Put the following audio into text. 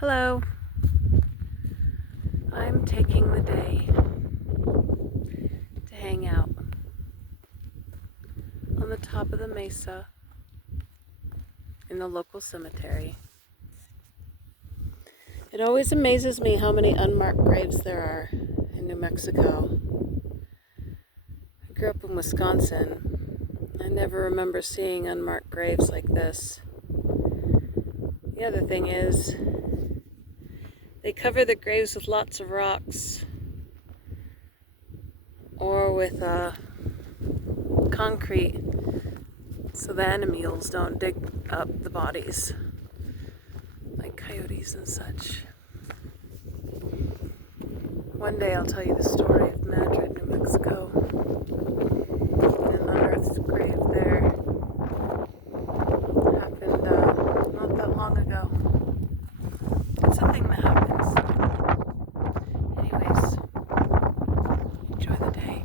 Hello. I'm taking the day to hang out on the top of the mesa in the local cemetery. It always amazes me how many unmarked graves there are in New Mexico. I grew up in Wisconsin. I never remember seeing unmarked graves like this. The other thing is, they cover the graves with lots of rocks or with concrete so the animals don't dig up the bodies like coyotes and such. One day I'll tell you the story of Madrid, New Mexico, and an unearthed grave there. Happened not that long ago. It's a thing that happens. Anyways, enjoy the day.